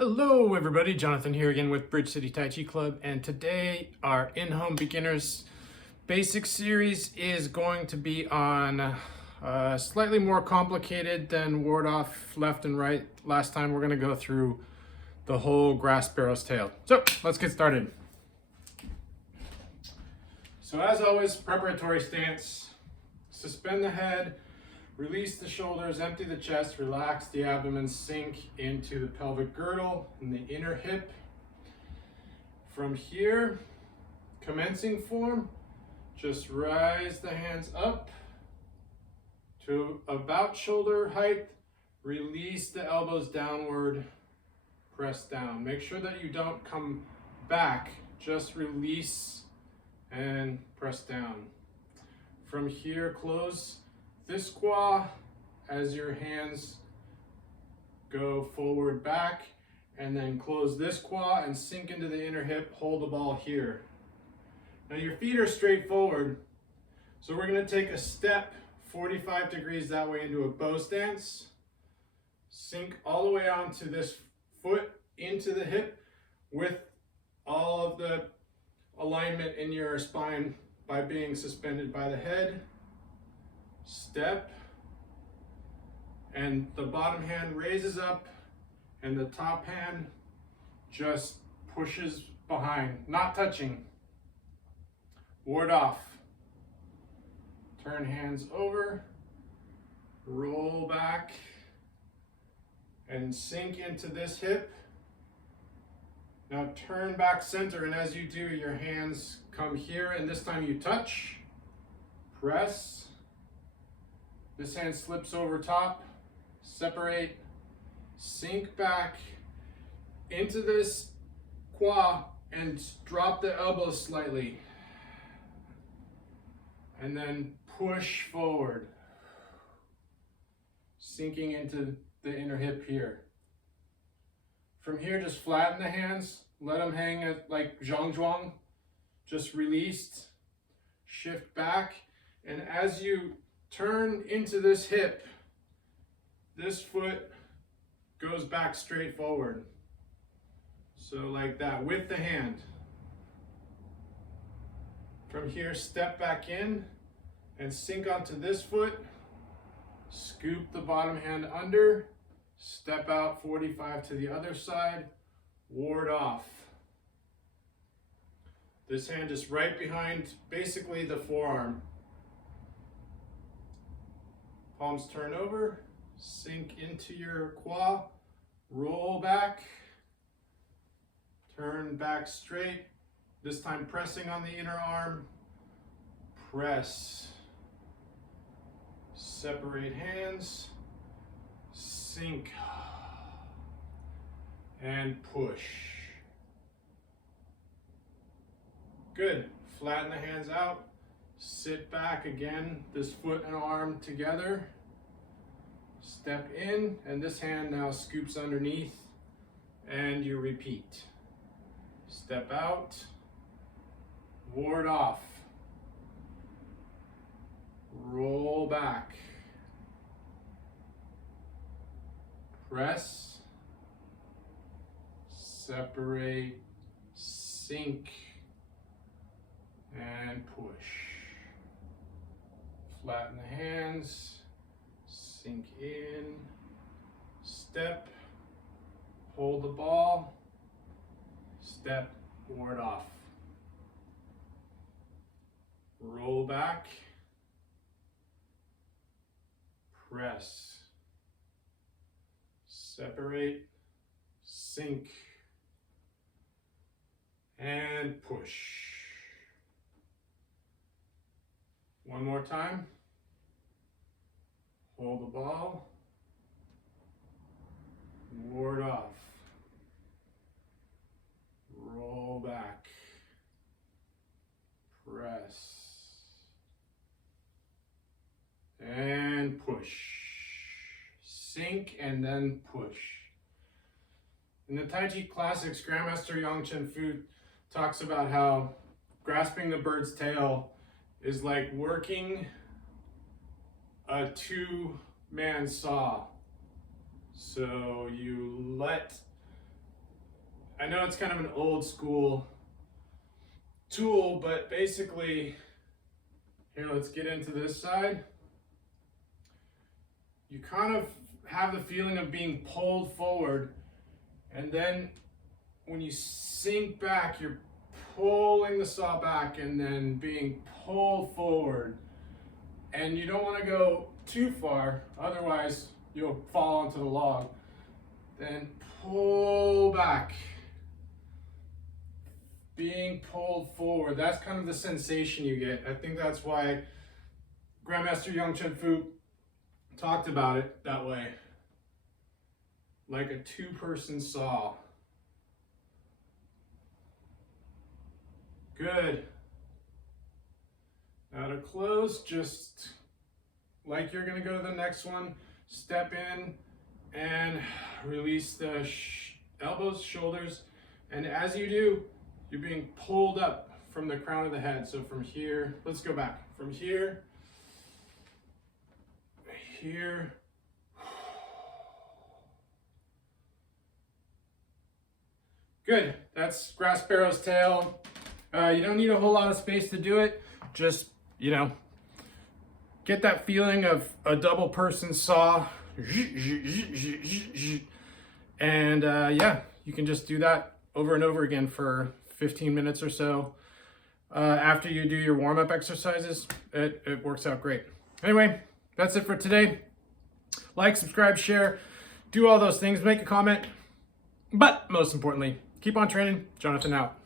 Hello everybody, Jonathan here again with Bridge City Tai Chi Club, and today our in-home beginners basic series is going to be on slightly more complicated than ward off left and right. Last time we're going to go through the whole grass sparrow's tail. So let's get started. So as always, preparatory stance, suspend the head, release the shoulders, empty the chest, relax the abdomen, sink into the pelvic girdle and the inner hip. From here, commencing form, just rise the hands up to about shoulder height, release the elbows downward, press down. Make sure that you don't come back, just release and press down. From here, close this squat as your hands go forward, back, and then close this squat and sink into the inner hip. Hold the ball here. Now your feet are straight forward, so we're going to take a step 45 degrees that way into a bow stance. Sink all the way onto this foot into the hip with all of the alignment in your spine by being suspended by the head. Step, and the bottom hand raises up and the top hand just pushes behind, not touching. Ward off. Turn hands over, roll back and sink into this hip. Now turn back center, and as you do, your hands come here, and this time you touch, press. This hand slips over top, separate, sink back into this quad and drop the elbows slightly. And then push forward, sinking into the inner hip here. From here, just flatten the hands, let them hang at like zhang zhuang, just released, shift back, and as you turn into this hip, this foot goes back straight forward. So like that, with the hand. From here, step back in and sink onto this foot, scoop the bottom hand under, step out 45 to the other side, ward off. This hand is right behind basically the forearm. Palms turn over, sink into your quad, roll back, turn back straight, this time pressing on the inner arm, press, separate hands, sink, and push. Good, flatten the hands out. Sit back again, this foot and arm together. Step in, and this hand now scoops underneath, and you repeat. Step out, ward off, roll back, press, separate, sink, and push. Flatten the hands, sink in, step, hold the ball, step, ward off. Roll back, press, separate, sink, and push. One more time. Hold the ball, ward off, roll back, press, and push. Sink and then push. In the Tai Chi Classics, Grandmaster Yang Chen Fu talks about how grasping the bird's tail is like working a two-man saw. So you let I know it's kind of an old school tool, but basically, here, let's get into this side. You kind of have the feeling of being pulled forward, and then when you sink back, you're pulling the saw back and then being pulled forward. And you don't want to go too far, otherwise you'll fall onto the log. Then pull back, being pulled forward. That's kind of the sensation you get. I think that's why Grandmaster Yung Chen Fu talked about it that way, like a two-person saw. Good. Now to close, just like you're gonna go to the next one, step in and release the elbows, shoulders, and as you do, you're being pulled up from the crown of the head. So from here, let's go back. From here, here, good. That's grass sparrow's tail. You don't need a whole lot of space to do it. Just, you know, get that feeling of a double person saw. And yeah, you can just do that over and over again for 15 minutes or so. After you do your warm-up exercises, it works out great. Anyway, that's it for today. Like, subscribe, share, do all those things, make a comment. But most importantly, keep on training. Jonathan out.